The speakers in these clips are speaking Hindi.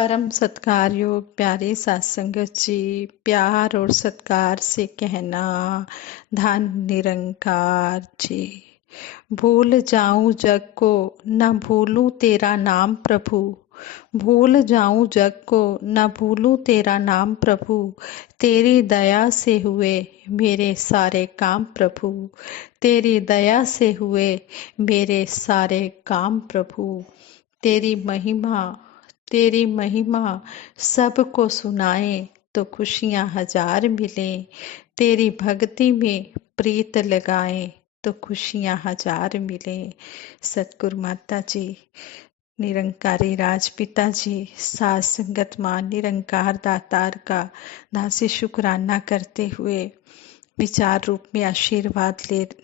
परम सत्कार योग प्यारे सत्संगत जी, प्यार और सत्कार से कहना धन निरंकार जी। भूल जाऊं जग को न भूलूं तेरा नाम प्रभु। भूल जाऊं जग को न भूलूं तेरा नाम प्रभु। तेरी दया से हुए मेरे सारे काम प्रभु। तेरी दया से हुए मेरे सारे काम प्रभु। तेरी महिमा तेरी महिमा सबको सुनाए तो खुशियां हजार मिले। तेरी भक्ति में प्रीत लगाए तो खुशियां हजार मिले। सतगुरु माता जी, निरंकारी राजपिता जी, सास संगत मान निरंकार दातार का दासी शुक्राना करते हुए विचार रूप में आशीर्वाद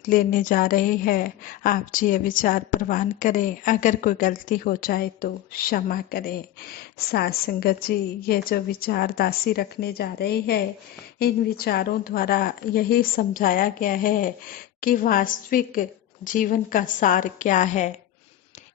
लेने जा रहे हैं। आप जी ये विचार प्रवान करें, अगर कोई गलती हो जाए तो क्षमा करें। साथ संगत जी, ये जो विचार दासी रखने जा रहे हैं, इन विचारों द्वारा यही समझाया गया है कि वास्तविक जीवन का सार क्या है।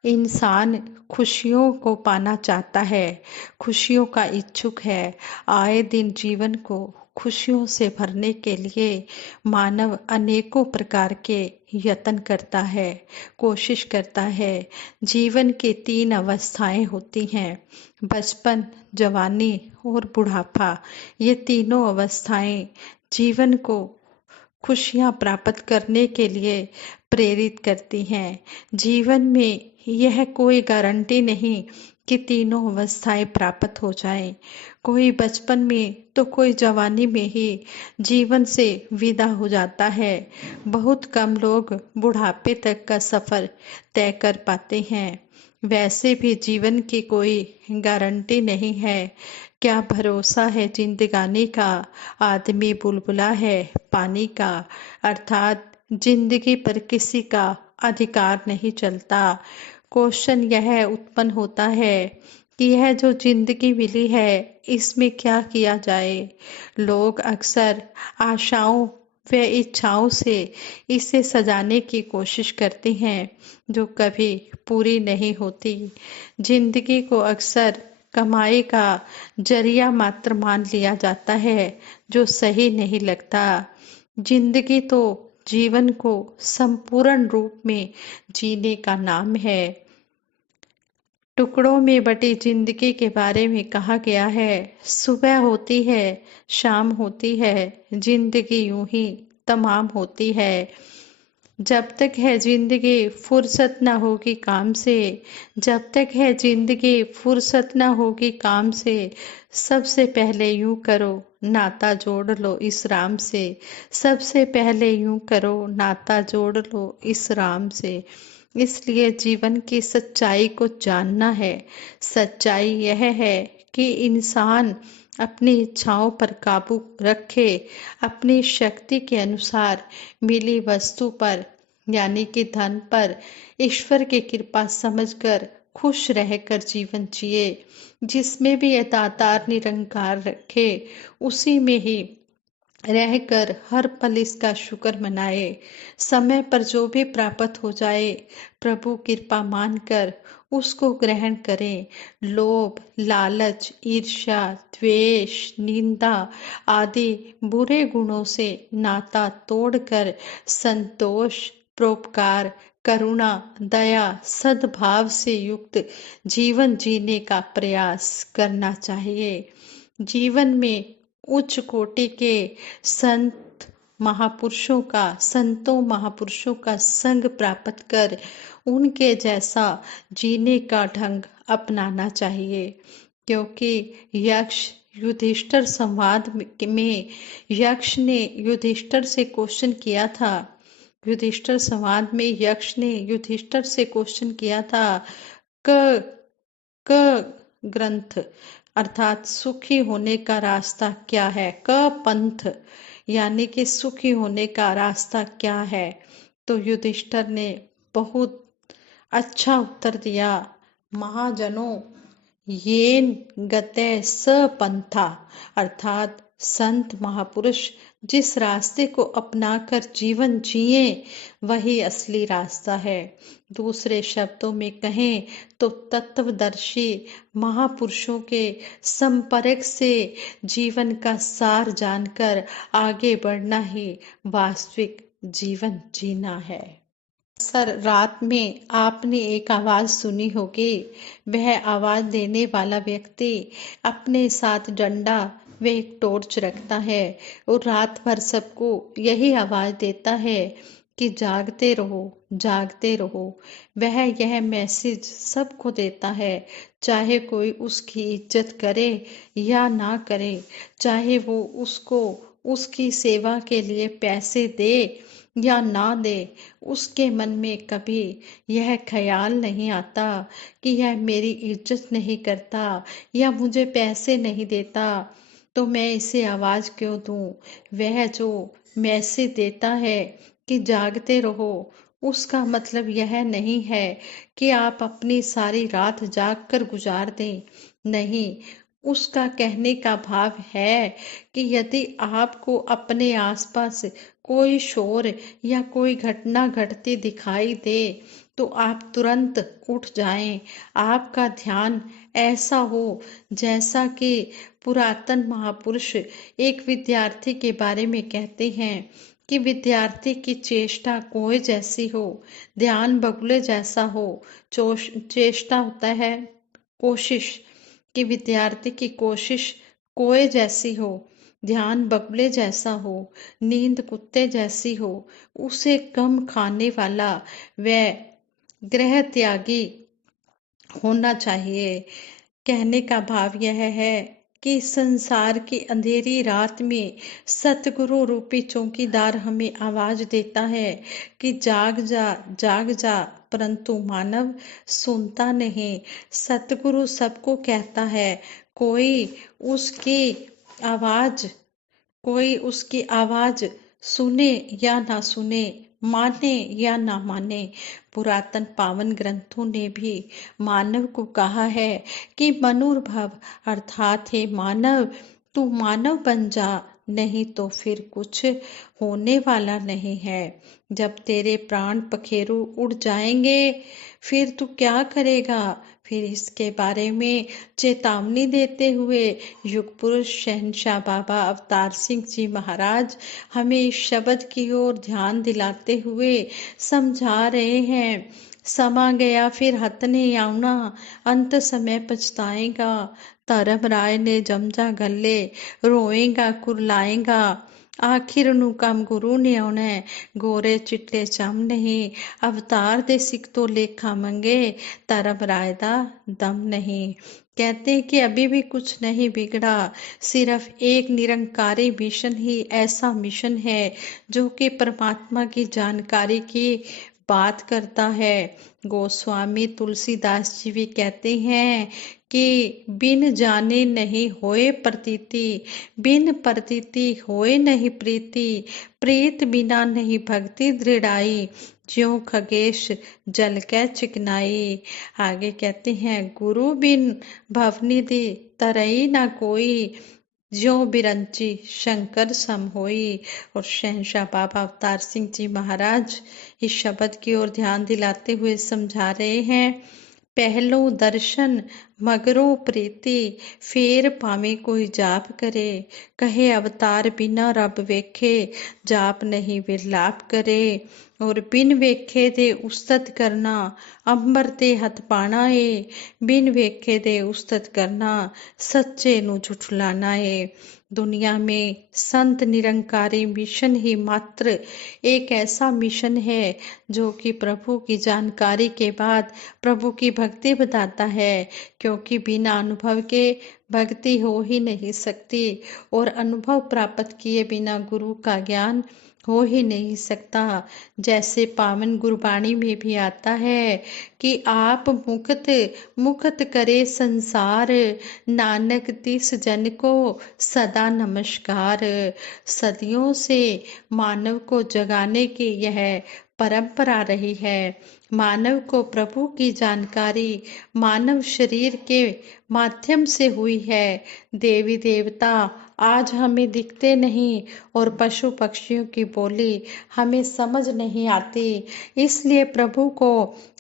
इंसान खुशियों को पाना चाहता है, खुशियों का इच्छुक है। आए दिन जीवन को खुशियों से भरने के लिए मानव अनेकों प्रकार के यत्न करता है, कोशिश करता है। जीवन के 3 अवस्थाएं होती हैं, बचपन, जवानी और बुढ़ापा। ये तीनों अवस्थाएं जीवन को खुशियां प्राप्त करने के लिए प्रेरित करती हैं। जीवन में यह कोई गारंटी नहीं कि तीनों अवस्थाएं प्राप्त हो जाएं। कोई बचपन में तो कोई जवानी में ही जीवन से विदा हो जाता है। बहुत कम लोग बुढ़ापे तक का सफर तय कर पाते हैं। वैसे भी जीवन की कोई गारंटी नहीं है। क्या भरोसा है जिंदगानी का, आदमी बुलबुला है पानी का। अर्थात जिंदगी पर किसी का अधिकार नहीं चलता। क्वेश्चन यह उत्पन्न होता है कि यह जो जिंदगी मिली है, इसमें क्या किया जाए। लोग अक्सर आशाओं व इच्छाओं से इसे सजाने की कोशिश करते हैं, जो कभी पूरी नहीं होती। जिंदगी को अक्सर कमाई का जरिया मात्र मान लिया जाता है, जो सही नहीं लगता। जिंदगी तो जीवन को संपूर्ण रूप में जीने का नाम है। टुकड़ों में बटी जिंदगी के बारे में कहा गया है, सुबह होती है, शाम होती है, जिंदगी यूं ही तमाम होती है। जब तक है जिंदगी फुर्सत ना होगी काम से, जब तक है जिंदगी फुर्सत ना होगी काम से, सबसे पहले यूं करो नाता जोड़ लो इस राम से। सबसे पहले यूं करो नाता जोड़ लो इस राम से। इसलिए जीवन की सच्चाई को जानना है। सच्चाई यह है कि इंसान अपनी इच्छाओं पर काबू रखे, अपनी शक्ति के अनुसार मिली वस्तु पर यानी कि धन पर ईश्वर की कृपा समझकर खुश रहकर जीवन जिए। जिसमें भी ये दातार निरंकार रखे, उसी में ही रहकर हर पल इसका शुक्र मनाए। समय पर जो भी प्राप्त हो जाए, प्रभु कृपा मानकर उसको ग्रहण करें। लोभ, लालच, ईर्ष्या, द्वेष, निंदा आदि बुरे गुणों से नाता तोड़कर संतोष, परोपकार, करुणा, दया, सद्भाव से युक्त जीवन जीने का प्रयास करना चाहिए। जीवन में उच्च कोटि के संतों महापुरुषों का संग प्राप्त कर उनके जैसा जीने का ढंग अपनाना चाहिए। क्योंकि यक्ष युधिष्ठिर संवाद में यक्ष ने युधिष्ठिर से क्वेश्चन किया था। युधिष्ठिर संवाद में यक्ष ने युधिष्ठिर से क्वेश्चन किया था, क ग्रंथ अर्थात सुखी होने का रास्ता क्या है। क पंथ यानी कि सुखी होने का रास्ता क्या है। तो युधिष्ठिर ने बहुत अच्छा उत्तर दिया, महाजनों येन गते स पंथा, अर्थात संत महापुरुष जिस रास्ते को अपनाकर जीवन जिए वही असली रास्ता है। दूसरे शब्दों में कहें तो तत्वदर्शी महापुरुषों के संपर्क से जीवन का सार जानकर आगे बढ़ना ही वास्तविक जीवन जीना है। सर, रात में आपने एक आवाज सुनी होगी। वह आवाज देने वाला व्यक्ति अपने साथ डंडा व एक टॉर्च रखता है और रात भर सबको यही आवाज देता है कि जागते रहो, जागते रहो। वह यह मैसेज सबको देता है, चाहे कोई उसकी इज्जत करे या ना करे, चाहे वो उसको उसकी सेवा के लिए पैसे दे या ना दे। उसके मन में कभी यह ख्याल नहीं आता कि यह मेरी इज्जत नहीं करता या मुझे पैसे नहीं देता तो मैं इसे आवाज क्यों दूं। वह जो मैसेज देता है कि जागते रहो, उसका मतलब यह नहीं है कि आप अपनी सारी रात जाग कर गुजार दें। नहीं, उसका कहने का भाव है कि यदि आपको अपने आसपास कोई शोर या कोई घटना घटती दिखाई दे तो आप तुरंत उठ जाएं। आपका ध्यान ऐसा हो जैसा कि पुरातन महापुरुष एक विद्यार्थी के बारे में कहते हैं कि विद्यार्थी की चेष्टा कोय जैसी हो, ध्यान बगुले जैसा हो। चेष्टा होता है कोशिश, कि विद्यार्थी की कोशिश कोय जैसी हो, ध्यान बगुले जैसा हो, नींद कुत्ते जैसी हो। उसे कम खाने वाला व गृह त्यागी होना चाहिए। कहने का भाव यह है कि संसार की अंधेरी रात में सतगुरु रूपी चौकीदार हमें आवाज देता है कि जाग जा, जाग जा, परंतु मानव सुनता नहीं। सतगुरु सबको कहता है, कोई उसकी आवाज कोई उसकी आवाज सुने या ना सुने, माने या ना माने। पुरातन पावन ग्रंथों ने भी मानव को कहा है कि मनुर्भव, अर्थात हे मानव, तू मानव बन जा, नहीं तो फिर कुछ होने वाला नहीं है। जब तेरे प्राण पखेरु उड़ जाएंगे फिर तू क्या करेगा। फिर इसके बारे में चेतावनी देते हुए युग पुरुष शहंशाह बाबा अवतार सिंह जी महाराज हमें इस शब्द की ओर ध्यान दिलाते हुए समझा रहे हैं, समा गया फिर हथ ने आउना, अंत समय पछताएगा। धर्म राय ने जमजा गले, रोएगा कुरलाएगा। आखिर ਨੂੰ ਕੰਮ ਗੁਰੂ ਨੇ ਆਉਣਾ, ਗੋਰੇ ਚਿੱਟੇ ਚਮ नहीं, अवतार दे सिख तो लेखा मंगे, धर्म राय दा दम नहीं। कहते हैं कि अभी भी कुछ नहीं बिगड़ा, सिर्फ एक निरंकारी मिशन ही ऐसा मिशन है जो कि परमात्मा की जानकारी की बात करता है। गोस्वामी तुलसीदास जी भी कहते हैं कि बिन जाने नहीं होए प्रतीति, बिन प्रतीति होए नहीं प्रीति, प्रीत बिना नहीं भक्ति दृढ़ाई, ज्यों खगेश जल कै चिकनाई। आगे कहते हैं, गुरु बिन भवनिधि तरई ना कोई, ज्यों बिरंची शंकर सम होई। और शहंशाह बाबा अवतार सिंह जी महाराज इस शब्द की ओर ध्यान दिलाते हुए समझा रहे हैं, पहलो दर्शन मगरो प्रीति, फेर पावे कोई जाप करे, कहे अवतार बिना रब वेखे, जाप नहीं विरलाप करे। और बिन वेखे दे उस्तत करना, अंबर ते हथ पाना है, बिन वेखे दे उस्तत करना, सच्चे नु झुठलाना है। दुनिया में संत निरंकारी मिशन ही मात्र एक ऐसा मिशन है जो कि प्रभु की जानकारी के बाद प्रभु की भक्ति बताता है, क्योंकि बिना अनुभव के भक्ति हो ही नहीं सकती और अनुभव प्राप्त किए बिना गुरु का ज्ञान हो ही नहीं सकता। जैसे पावन गुरबाणी में भी आता है कि आप मुक्त मुक्त करे संसार, नानक तिस जन को सदा नमस्कार। सदियों से मानव को जगाने की यह परंपरा रही है। मानव को प्रभु की जानकारी मानव शरीर के माध्यम से हुई है। देवी देवता आज हमें दिखते नहीं और पशु पक्षियों की बोली हमें समझ नहीं आती, इसलिए प्रभु को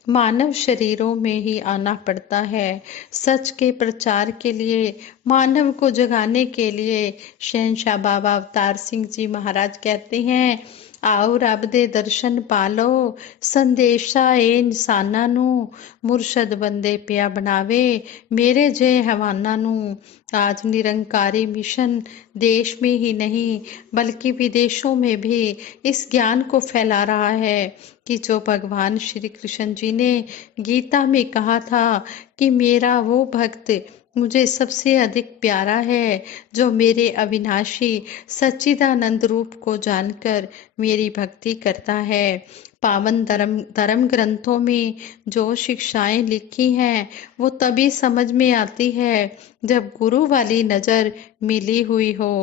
मानव शरीरों में ही आना पड़ता है। सच के प्रचार के लिए, मानव को जगाने के लिए शहंशाह बाबा अवतार सिंह जी महाराज कहते हैं, आओ रब दे दर्शन पालो, संदेशा ए इंसाना नू, मुरशद बंदे पिया बनावे, मेरे जय हवाना नू। आज निरंकारी मिशन देश में ही नहीं बल्कि विदेशों में भी इस ज्ञान को फैला रहा है कि जो भगवान श्री कृष्ण जी ने गीता में कहा था कि मेरा वो भक्त मुझे सबसे अधिक प्यारा है जो मेरे अविनाशी सच्चिदानंद रूप को जानकर मेरी भक्ति करता है। पावन धर्म ग्रंथों में जो शिक्षाएं लिखी हैं वो तभी समझ में आती है जब गुरु वाली नजर मिली हुई हो।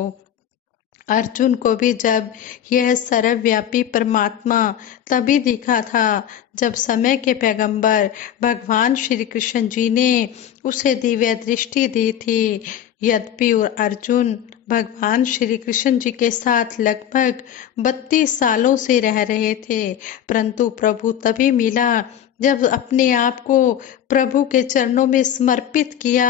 अर्जुन को भी जब यह सर्वव्यापी परमात्मा तभी दिखा था जब समय के पैगंबर भगवान श्री कृष्ण जी ने उसे दिव्य दृष्टि दी थी। यद्यपि अर्जुन भगवान श्री कृष्ण जी के साथ लगभग 32 सालों से रह रहे थे, परंतु प्रभु तभी मिला जब अपने आप को प्रभु के चरणों में समर्पित किया।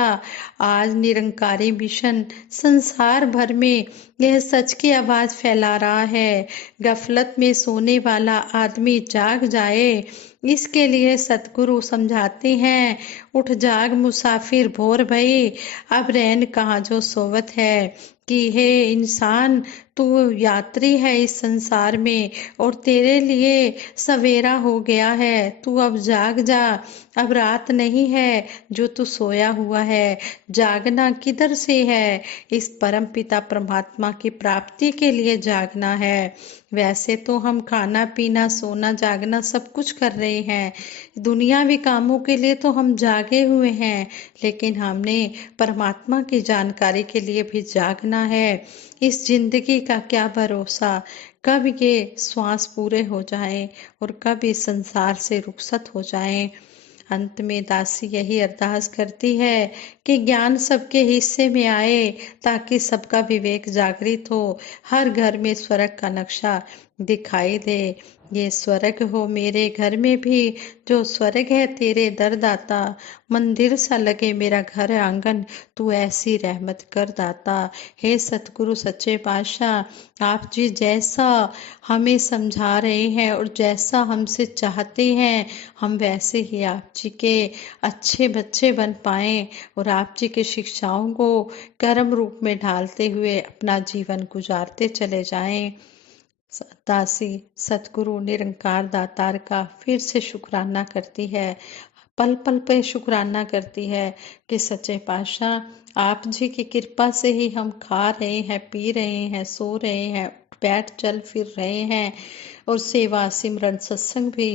आज निरंकारी मिशन संसार भर में यह सच की आवाज फैला रहा है। गफलत में सोने वाला आदमी जाग जाए, इसके लिए सतगुरु समझाते हैं, उठ जाग मुसाफिर भोर भई, अब रैन कहाँ जो सोवत है। कि हे इंसान, तू यात्री है इस संसार में और तेरे लिए सवेरा हो गया है, तू अब जाग जा, अब रात नहीं है जो तू सोया हुआ है। जागना किधर से है? इस परम पिता परमात्मा की प्राप्ति के लिए जागना है। वैसे तो हम खाना पीना सोना जागना सब कुछ कर रहे हैं, दुनियावी कामों के लिए तो हम जागे हुए हैं, लेकिन हमने परमात्मा की जानकारी के लिए भी जागना है। इस जिंदगी का क्या भरोसा, कब ये श्वास पूरे हो जाएं और कब इस संसार से रुखसत हो जाएं। अंत में दासी यही अरदास करती है कि ज्ञान सबके हिस्से में आए ताकि सबका विवेक जागृत हो, हर घर में स्वर्ग का नक्शा दिखाई दे। ये स्वर्ग हो मेरे घर में भी जो स्वर्ग है तेरे दरदाता, मंदिर सा लगे मेरा घर आंगन, तू ऐसी रहमत कर दाता। हे सतगुरु सच्चे पातशाह, आप जी जैसा हमें समझा रहे हैं और जैसा हमसे चाहते हैं हम वैसे ही आप जी के अच्छे बच्चे बन पाएं और आप जी की शिक्षाओं को कर्म रूप में ढालते हुए अपना जीवन गुजारते चले जाएं। दासी सतगुरु निरंकार दातार का फिर से शुक्राना करती है, पल पल पे शुक्राना करती है कि सच्चे पातशाह आप जी की कृपा से ही हम खा रहे हैं, पी रहे हैं, सो रहे हैं, बैठ चल फिर रहे हैं और सेवा सिमरन सत्संग भी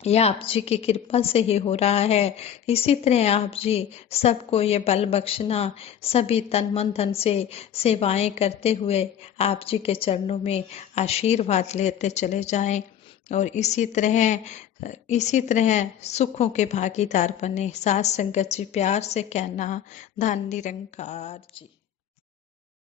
ये आप जी की कृपा से ही हो रहा है। इसी तरह आप जी सबको ये बल बख्शना, सभी तन मन धन से सेवाएं करते हुए आप जी के चरणों में आशीर्वाद लेते चले जाएं और इसी तरह सुखों के भागीदार बने। साथ संगत जी प्यार से कहना, धन निरंकार जी।